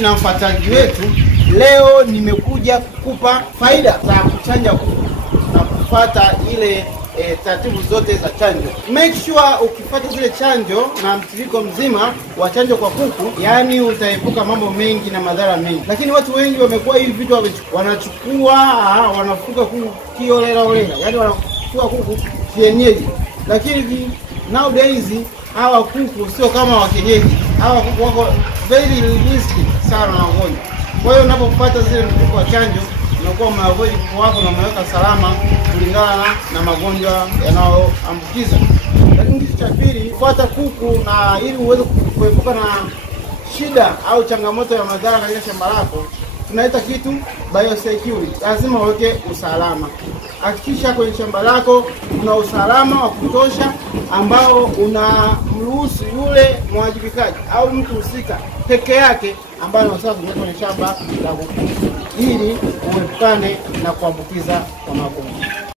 Na mfuatiliaji wetu, leo nimekuja kukupa faida za kuchanja kuku na kufuata ile taratibu zote za chanjo. Make sure ukifuata zile chanjo na mtiririko mzima wa chanjo kwa kuku, yani utaepuka mambo mengi na madhara mengi. Lakini watu wengi wamekuwa hivi vitu wanachukua, wanafuga kuku kiolela, yani wanafuga kuku kienyeji. Lakini nowadays hawa kuku sio kama wa kienyeji. Hawa kuku wako very risky sana na ugonjwa. Kwa hiyo unapopata zile mtiririko wa chanjo, unakuwa umeavoid kuku wako na umeweka salama kulingana na magonjwa yanayoambukiza. Lakini kitu cha pili, fuata kuku na ili uweze kuepuka na shida au changamoto ya madhara katika shamba lako, tunaita kitu biosecurity. Lazima uweke usalama. Hakikisha kwenye shamba lako kuna usalama wa kutosha ambao unamruhusu yule mwajibikaji au mtu husika peke yake ambaye anataka kuingia kwenye shamba la kuku ili uepukane na kuambukiza kwa magonjwa.